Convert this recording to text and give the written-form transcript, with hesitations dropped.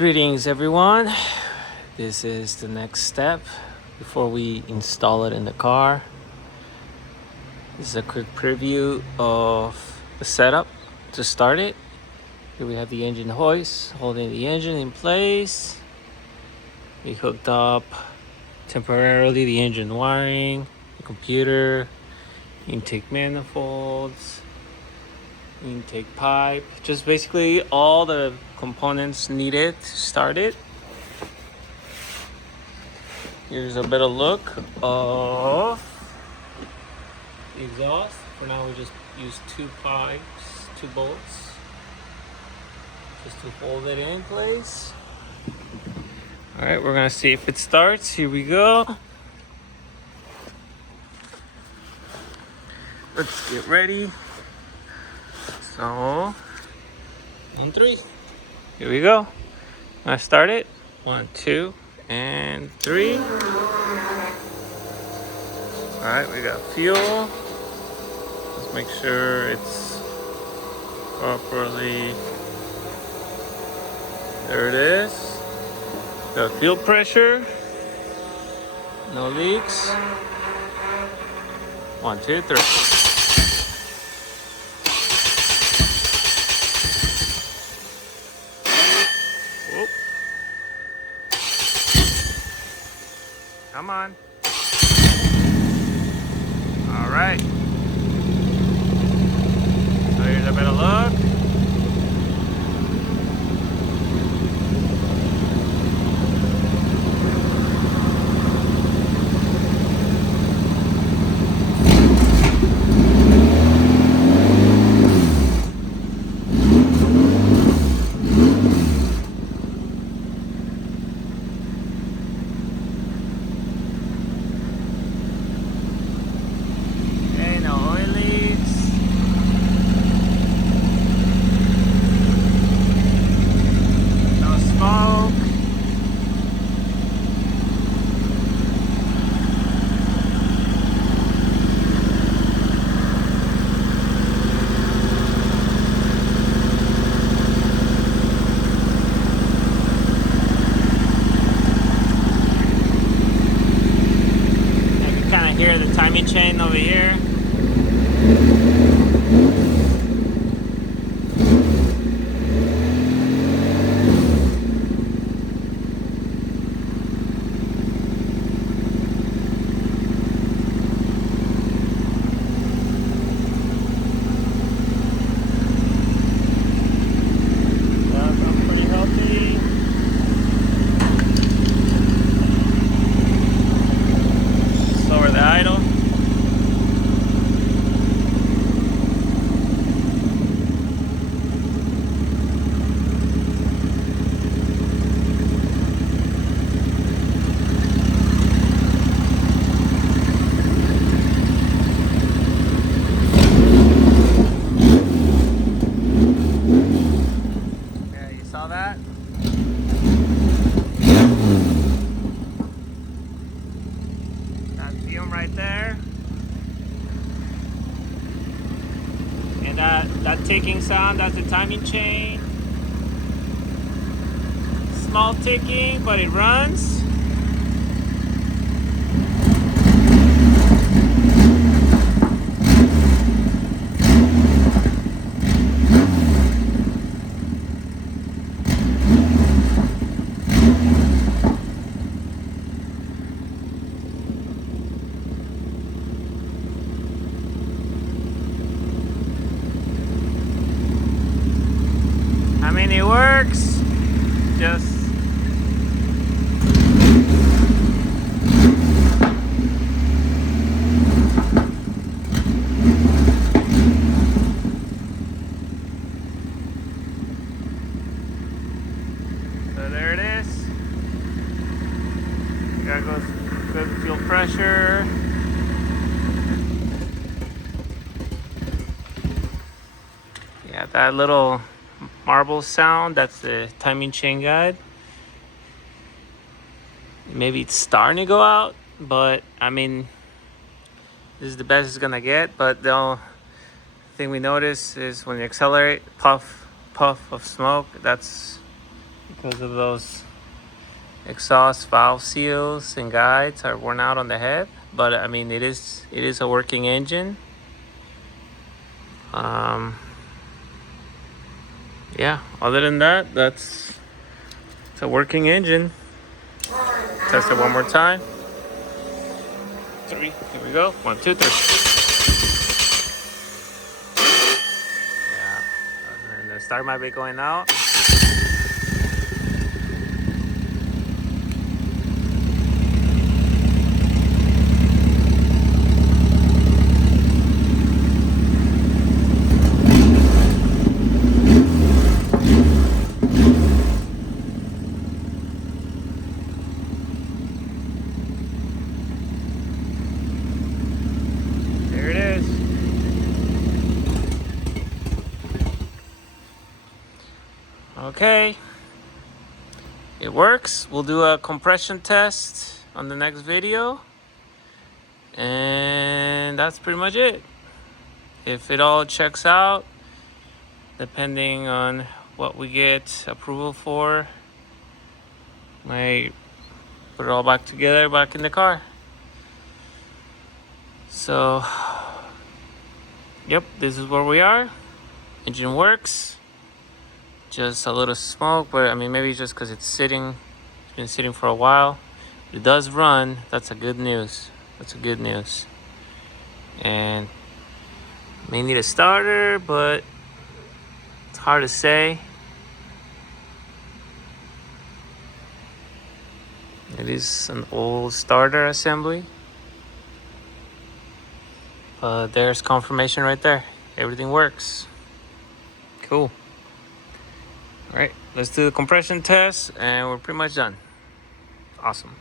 Greetings everyone. This is the next step before we install it in the car. This is a quick preview of the setup to start it. Here we have the engine hoist holding the engine in place. We hooked up temporarily the engine wiring, the computer, intake manifolds, intake pipe, just basically all the components needed to start it. Here's a better look of the exhaust. For now we just use two bolts just to hold it in place. Alright, we're gonna see if it starts. Here we go. Let's get ready. So, 1, 3. Here we go. I'm gonna start it. 1, 2, and 3. Alright, we got fuel. Let's make sure it's properly. There it is. Got fuel pressure. No leaks. 1, 2, 3. Come on. All right. So here's a better look. Here, the timing chain over here. I'm pretty healthy. Lower the idle. Yeah, you saw that? That fume right there. And that ticking sound, that's the timing chain. Small ticking, but it runs. I mean, it works. Just so there it is. You got good fuel pressure. Yeah, that little marble sound, that's the timing chain guide. Maybe it's starting to go out, but I mean, this is the best it's gonna get. But the only thing we notice is when you accelerate, puff of smoke. That's because of those exhaust valve seals and guides are worn out on the head. But I mean, it is a working engine. Yeah, other than that, it's a working engine. Test it one more time. 3, here we go. 1, 2, 3. Yeah, and the start might be going out. There it is. Okay, it works. We'll do a compression test on the next video, and that's pretty much it. If it all checks out, depending on what we get approval for, might put it all back together back in the car. So yep, this is where we are. Engine works, just a little smoke, but I mean, maybe just because it's been sitting for a while. It does run. That's a good news. And may need a starter, but it's hard to say. It is an old starter assembly, but there's confirmation right there. Everything works. Cool. All right, let's do the compression test, and we're pretty much done. Awesome.